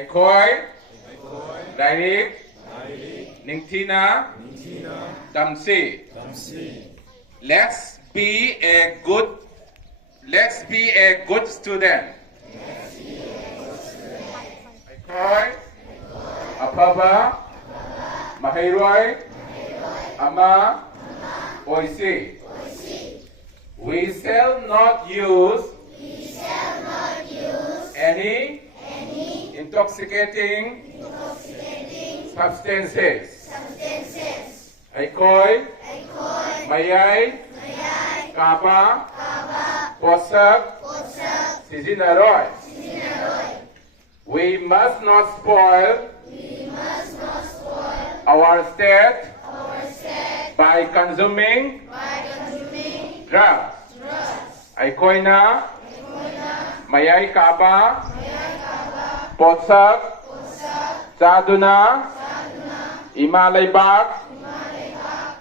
Aikoi, Dairik, Ningtina, Damsi. Let's be a good student. Aikoi, Apaba, Mahairoi, Ama, Oisi. We shall not use any intoxicating substances. Aikoi, Mayai, Kaba, Posak, Sizinaroi. We must not spoil our state by consuming drugs. Aikoi na, Mayai Kaba, Posak, Saduna, Imalaybak,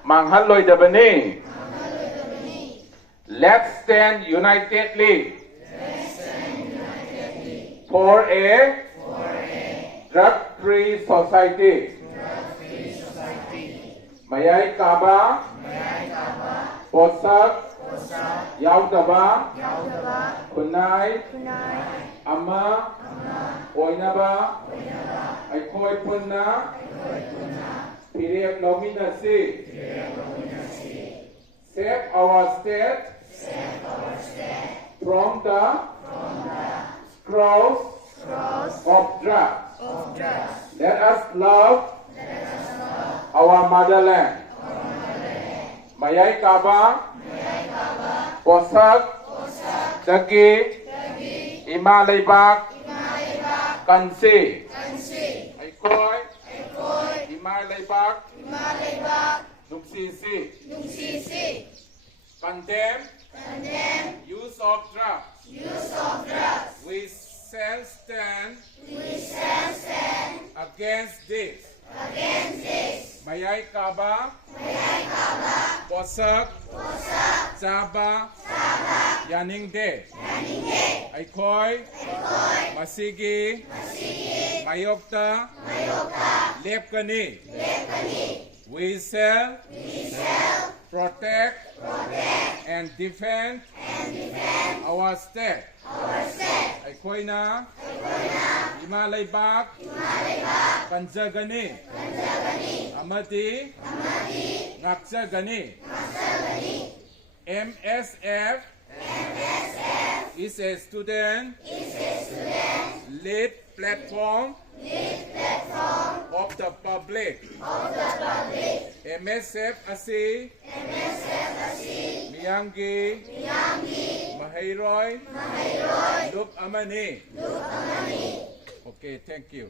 Manghaloy Dabani. Let's stand unitedly for a drug-free society. Mayai Kaba, Posak, Yaudaba, Kunai, Ama, Oinaba, Aikoi Punna, Piriak Nominasi. Save our state from the scrolls of drugs. Let us love our motherland. Mayai Kaba, Posak, Dagi, Imalaybak, Kansi. Aikoi, Imalaybak, Nuksisi. Condemn use of drugs. We shall stand against this. Mayai Kaba, Posak, Saba, Yaningde. Aikoi, Masigi, Mayokta, Lepkani. We shall protect and defend our state. Aikoi na, Imalaybak, Kanjagani, Amati, Ngakjagani. MSF is a student lead platform of the public. MSF asi Miyangi Mahairoi Lup Amani. Okay, thank you.